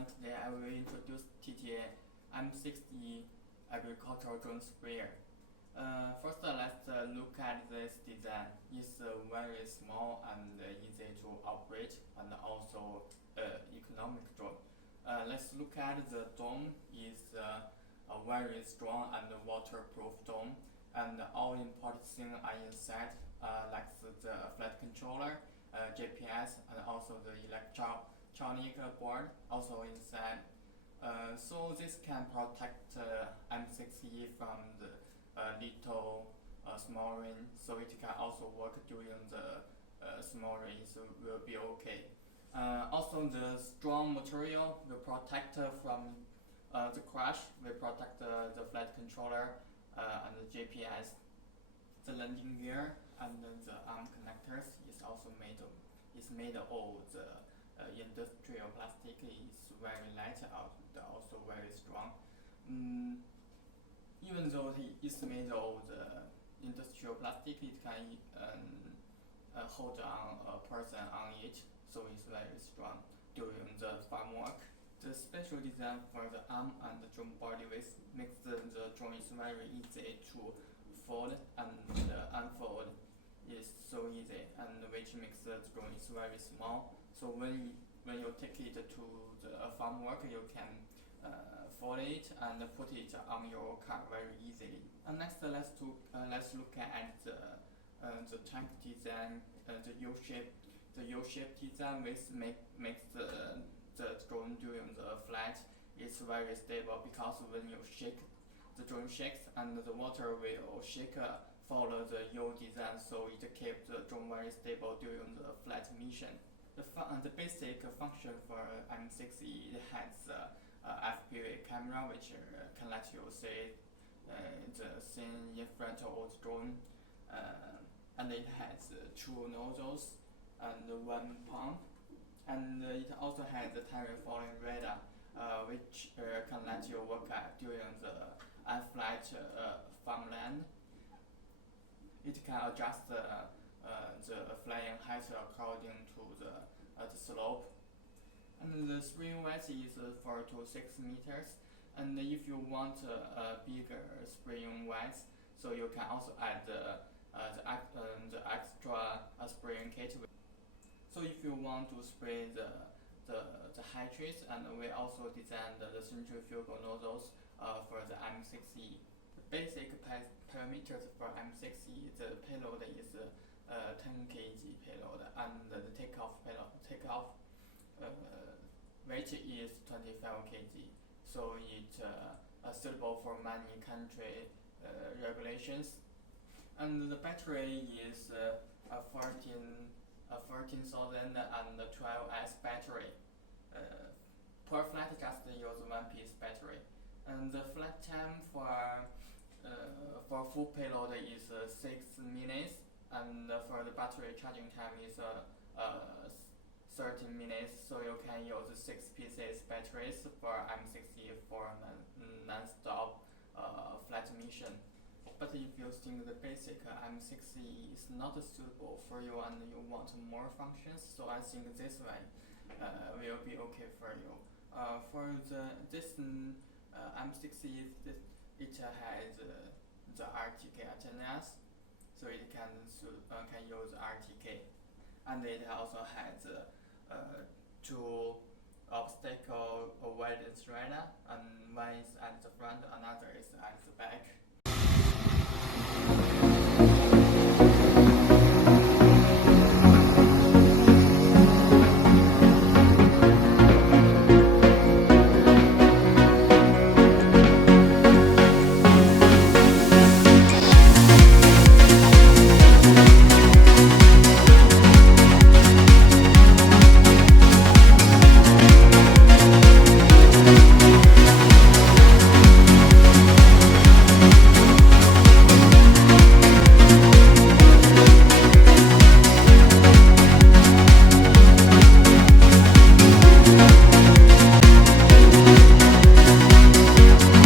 everyone, today I will introduce TTA M6E agricultural drone sprayer. First, let's look at this design. It's very small and easy to operate, and also economic drone. Let's look at the dome. It's a very strong and waterproof dome, and all important things are inside, like the flight controller, GPS, and also the electronic board also inside. So this can protect M6E from the little small rain, so it can also work during the small rain, so will be okay. Also, the strong material will protect from the crash, will protect the flight controller and the GPS. The landing gear and the arm connectors is also made of the industrial plastic. Is very light and also very strong. Even though it is made of the industrial plastic, it can hold on a person on it, so it's very strong during the farm work. The special design for the arm and the drone body makes the drone is very easy to fold and unfold. Is so easy, and which makes the drone is very small. So when you take it to the farm work, you can fold it and put it on your car very easily. And next, let's look at the tank design. The U-shape design makes the drone during the flight is very stable, because when you shake, the drone shakes and the water will shake. Follow the U design, so it keeps the drone very stable during the flight mission. The basic function for M6E, it has FPV camera, which can let you see the scene in front of the drone, and it has two nozzles and one pump, and it also has the terrain following radar, which can let you work during the flight farmland. It can adjust the flying height according to the slope. And the spring width is 4 to 6 meters. And if you want a bigger spring width, so you can also add the extra spring kit. So if you want to spray the hatches, and we also designed the centrifugal nozzles for the M6E. Basic parameters for M6E, the payload is 10 kg payload, and the takeoff weight is 25 kg. So it suitable for many country regulations. And the battery is a 14,000 and 12S battery. Per flight, just use one piece battery. And the flight time for full payload is 6 minutes, and for the battery charging time is 13 minutes. So you can use 6 pieces batteries for M6E for non-stop flight mission. But if you think the basic M6E is not suitable for you and you want more functions, so I think this one will be okay for you. For this M6E, it has the RTK antennas, so it can use RTK, and it also has two obstacle avoidance radar, and one is at the front, another is at the back.